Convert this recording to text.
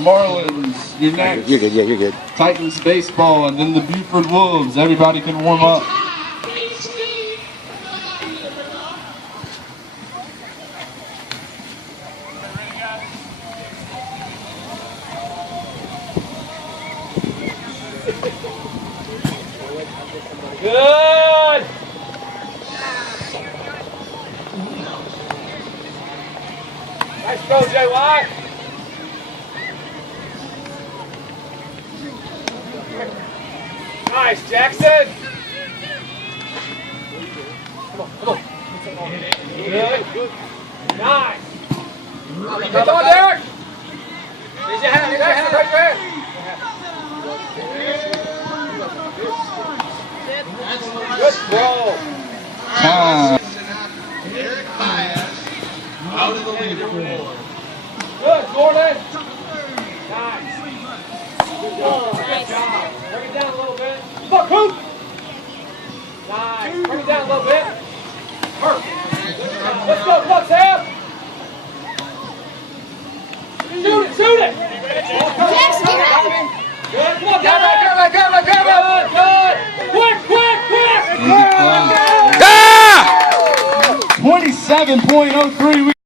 Marlins, you're next. You're good, yeah, you're good. Titans baseball, and then the Buford Wolves. Everybody can warm up. Good! Nice throw, Jay White. Nice, Jackson. Come on. Good. Nice. Come on, Derek. Raise your hand, raise your hand. Good throw. Time. Out of the leaderboard. Good, Jordan. Nice. Good job. Bring it down a little bit. Look, Coop. Nice. Bring it down a little bit. Perfect. Let's go. Come on, Sam. Shoot it. Shoot it. Jackson, get ready. Good. Come on, grab it. Good. Quick. 27.03.